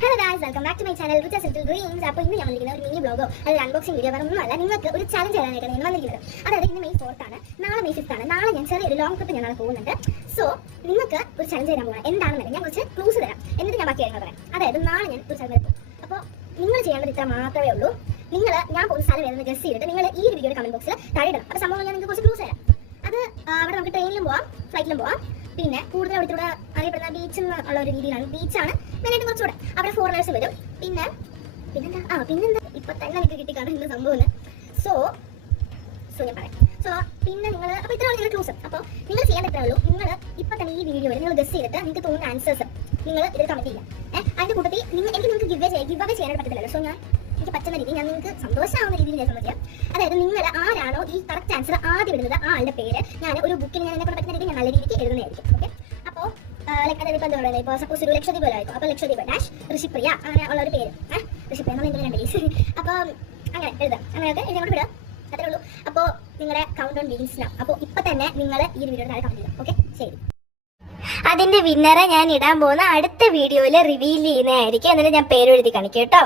Hello guys, welcome back to my channel Rich's Little Dreams. അപ്പോൾ ഇന്ന് ഞാൻ വന്നിരിക്കുന്ന ഒരു മിനി ബ്ലോഗോ അല്ലെങ്കിൽ അൺബോക്സിംഗ് വീഡിയോ വേറൊന്നുമല്ല. നിങ്ങൾക്ക് ഒരു ചലഞ്ച് ചെയ്യാനായിട്ടാണ് ഞാൻ വന്നിരിക്കുന്നത്. അതായത് ഇന്ന് May 4th ആണ്, നാളെ May 5th ആണ്. നാളെ ഞാൻ ചെറിയൊരു ലോങ് ട്രിപ്പ് ഞാൻ പോകുന്നുണ്ട്. സോ നിങ്ങൾക്ക് ഒരു ചലഞ്ച് ചെയ്യാൻ പോകണം. എന്താണെന്ന് ഞാൻ കുറച്ച് ക്ലൂസ് തരാം, എന്നിട്ട് ഞാൻ ബാക്കി കാര്യങ്ങൾ പറയാം. അതായത് നാളെ ഞാൻ ഒരു സ്ഥലം പോകും. അപ്പോൾ നിങ്ങൾ ചെയ്യേണ്ടത് ഇത്ര മാത്രമേ ഉള്ളൂ. ഞാൻ പോകുന്ന സ്ഥലം ഏതെന്ന് ഗസ് ചെയ്തിട്ട് നിങ്ങൾ ഈ വീഡിയോയുടെ കമന്റ് ബോക്സിൽ താഴെ ഇടണം. അപ്പോൾ സംഭവം ഞാൻ നിങ്ങൾക്ക് കുറച്ച് ക്ലൂസ് തരാം. അത് അവിടെ നമുക്ക് ട്രെയിനിലും പോവാം, ഫ്ലൈറ്റിലും പോവാം. പിന്നെ കൂടുതൽ അവിടുത്തെ അറിയപ്പെടുന്ന ബീച്ച് എന്നുള്ള ഒരു രീതിയിലാണ്. ബീച്ചാണ് മെയിനായിട്ട് കുറച്ചുകൂടെ. അവിടെ ഫോറിനേഴ്സ് വരും. പിന്നെന്താ ഇപ്പൊ തന്നെ എനിക്ക് കിട്ടിക്കാണ് ഇന്ന സംഭവം. സോ ഞാൻ പറയാം. സോ പിന്നെ നിങ്ങൾ അപ്പോൾ ഇത്രയാണ് നിങ്ങളുടെ ക്ലൂസ്. അപ്പോൾ നിങ്ങൾ ചെയ്യേണ്ട ഇത്രേ ഉള്ളൂ. നിങ്ങൾ ഇപ്പൊ തന്നെ ഈ വീഡിയോയിൽ നിങ്ങൾ ഗസ് ചെയ്തിട്ട് നിങ്ങൾക്ക് തോന്നുന്ന ആൻസേഴ്സ് നിങ്ങൾ ഇതിൽ കമന്റ് ചെയ്യാം. അതിന്റെ കൂട്ടത്തിൽ നിങ്ങൾക്ക് ഗിവ് അവേ ചെയ്യാനായിട്ട് പറ്റത്തില്ലല്ലോ. സോ എനിക്ക് പറ്റുന്ന രീതി ഞാൻ നിങ്ങൾക്ക് സന്തോഷമാവുന്ന രീതിയിൽ ഞാൻ ചെയ്യാം. അതായത് നിങ്ങൾ ആരാണോ ഈ കറക്റ്റ് ആൻസർ ആദ്യം ഇടുന്നത് ആ ആളുടെ പേര് ഞാൻ ഒരു ബുക്കിൽ ഞാൻ എന്നെ പറ്റുന്ന രീതിയിൽ ഞാൻ നല്ല രീതിക്ക് എഴുതുന്നതായിരിക്കും. ഓക്കെ, അപ്പോൾ അതായത് ഇപ്പോൾ എന്താ പറയുന്നത്, ഇപ്പോൾ സപ്പോസ് ഒരു ലക്ഷദ്വീപ് ആയിരിക്കും. അപ്പോൾ ലക്ഷദ്വീപ് ഡാഷ് ഋഷിപ്രിയ അങ്ങനെ ഉള്ള ഒരു പേര്, ഋഷിപ്രിയ നമ്മൾ എന്തെങ്കിലും പ്ലീസ്. അപ്പോൾ അങ്ങനെ എഴുതാം, അങ്ങനെയൊക്കെ എഴുതി വിടുക, അത്രേ ഉള്ളൂ. അപ്പോൾ നിങ്ങളുടെ കൗണ്ട് ഓൺ ബീൻസ് നൗ. അപ്പോൾ ഇപ്പം തന്നെ നിങ്ങൾ ഈ വീഡിയോ താഴെ കമന്റ് ചെയ്യാം. ഓക്കെ, ശരി. അതിന്റെ വിന്നറെ ഞാൻ ഇടാൻ പോകുന്ന അടുത്ത വീഡിയോയിൽ റിവീൽ ചെയ്യുന്നതായിരിക്കും. എന്നിട്ട് ഞാൻ പേര് എഴുതി കാണിക്കും കേട്ടോ.